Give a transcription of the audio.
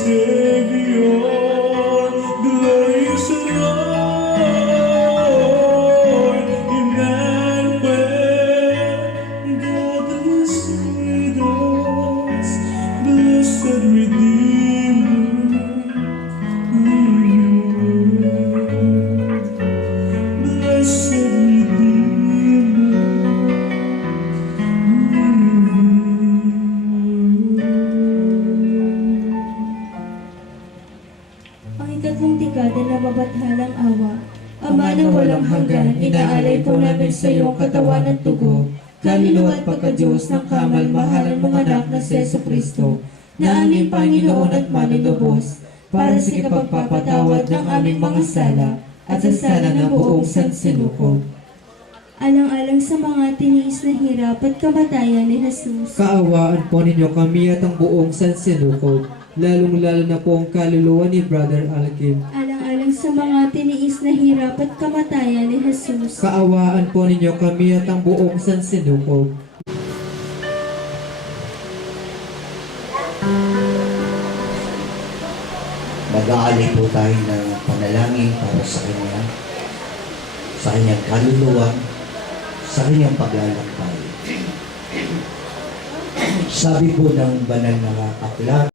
Savior, glorious Lord, Emmanuel, God is with us, blessed Redeemer, blessed Ang ikatlong tikada na mabathalang awa, Ama na walang hanggan, inaalay po namin sa iyong katawan at tugo, kaluluwa at pagka-Diyos ng kamalmahalan mong anak na si Jesucristo, na aming Panginoon at manunubos, para sa kapagpapatawad ng aming mga sala at sa sala ng buong sansinukob. Alang-alang sa mga tiniis na hirap at kamatayan ni Jesus, Kaawaan po ninyo kami at ang buong sansinukob, lalong-lalo na po ang kaluluwa ni Brother Alkin. alang-alang sa mga tiniis na hirap at kamatayan ni Jesus, Kaawaan po ninyo kami at ang buong sansinukob. Mag-aalay po tayo ng panalangin para sa kanyang kaluluwa, sa kanyang paglalakbay. Sabi po ng banal na aklat,